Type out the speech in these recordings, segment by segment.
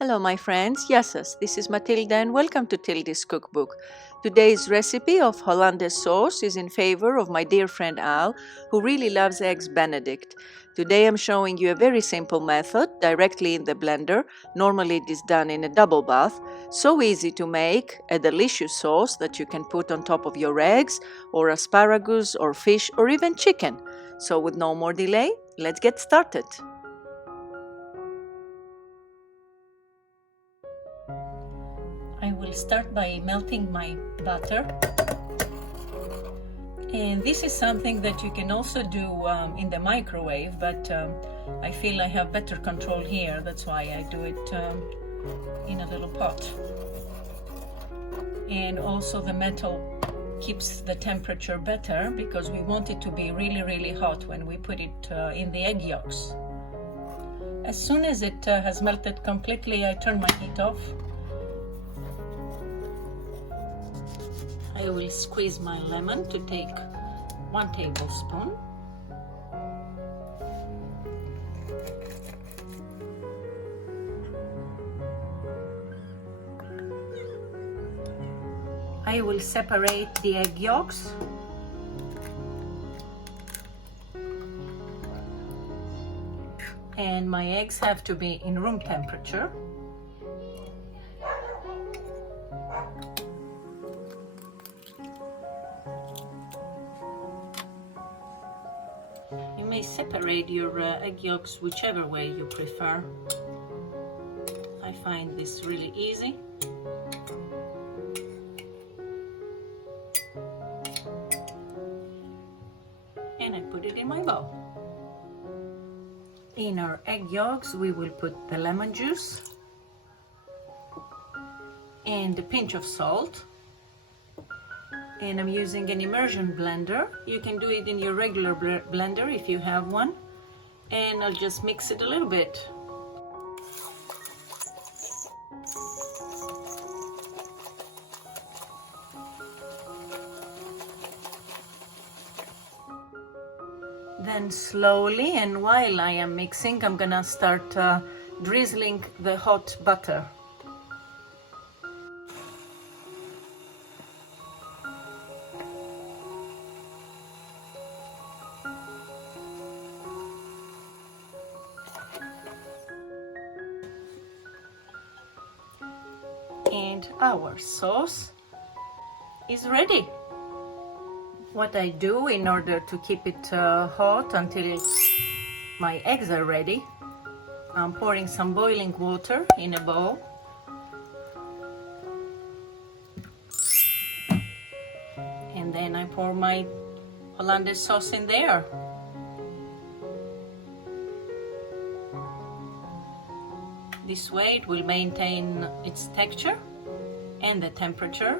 Hello my friends, Γεια σας. This is Matilda and welcome to Tilda's cookbook. Today's recipe of Hollandaize sauce is in favor of my dear friend Al, who really loves eggs Benedict. Today I'm showing you a very simple method, directly in the blender. Normally it is done in a double bath. So easy to make, a delicious sauce that you can put on top of your eggs, or asparagus, or fish, or even chicken. So with no more delay, let's get started. I will start by melting my butter, and this is something that you can also do in the microwave, but I feel I have better control here. That's why I do it in a little pot. And also the metal keeps the temperature better because we want it to be really hot when we put it in the egg yolks. As soon as it has melted completely, I turn my heat off. I will squeeze my lemon to take 1 tablespoon. I will separate the egg yolks. And my eggs have to be in room temperature. You may separate your egg yolks whichever way you prefer. I find this really easy. And I put it in my bowl. In our egg yolks we will put the lemon juice and a pinch of salt. And I'm using an immersion blender. You can do it in your regular blender if you have one. And I'll just mix it a little bit. Then slowly, and while I am mixing, I'm gonna start drizzling the hot butter. And our sauce is ready. What I do in order to keep it hot until my eggs are ready, I'm pouring some boiling water in a bowl. And then I pour my Hollandaise sauce in there. This way it will maintain its texture and the temperature,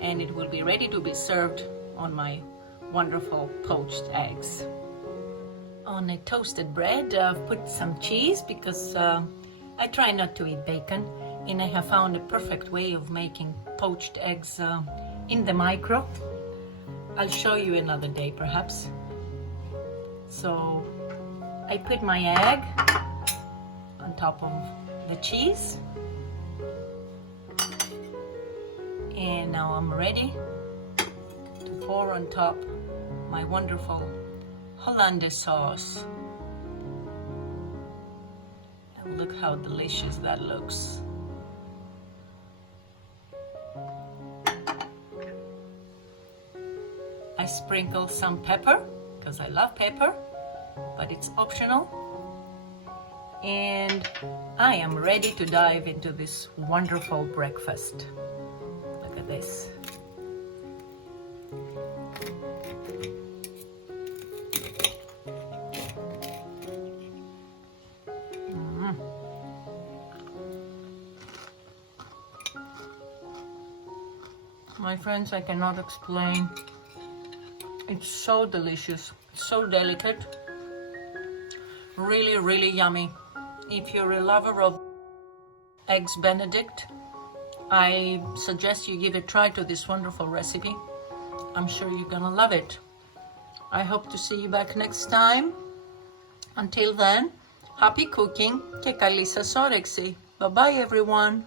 and it will be ready to be served on my wonderful poached eggs. On a toasted bread, I've put some cheese because I try not to eat bacon, and I have found a perfect way of making poached eggs in the micro. I'll show you another day perhaps. So I put my egg on top of the cheese, and now I'm ready to pour on top my wonderful Hollandaise sauce. And look how delicious that looks. I sprinkle some pepper because I love pepper, but it's optional. And I am ready to dive into this wonderful breakfast. Look at this. My friends, I cannot explain. It's so delicious, so delicate, really yummy. If you're a lover of eggs Benedict, I suggest you give a try to this wonderful recipe. I'm sure you're gonna love it. I hope to see you back next time. Until then, happy cooking και καλή σας όρεξη. Bye bye everyone.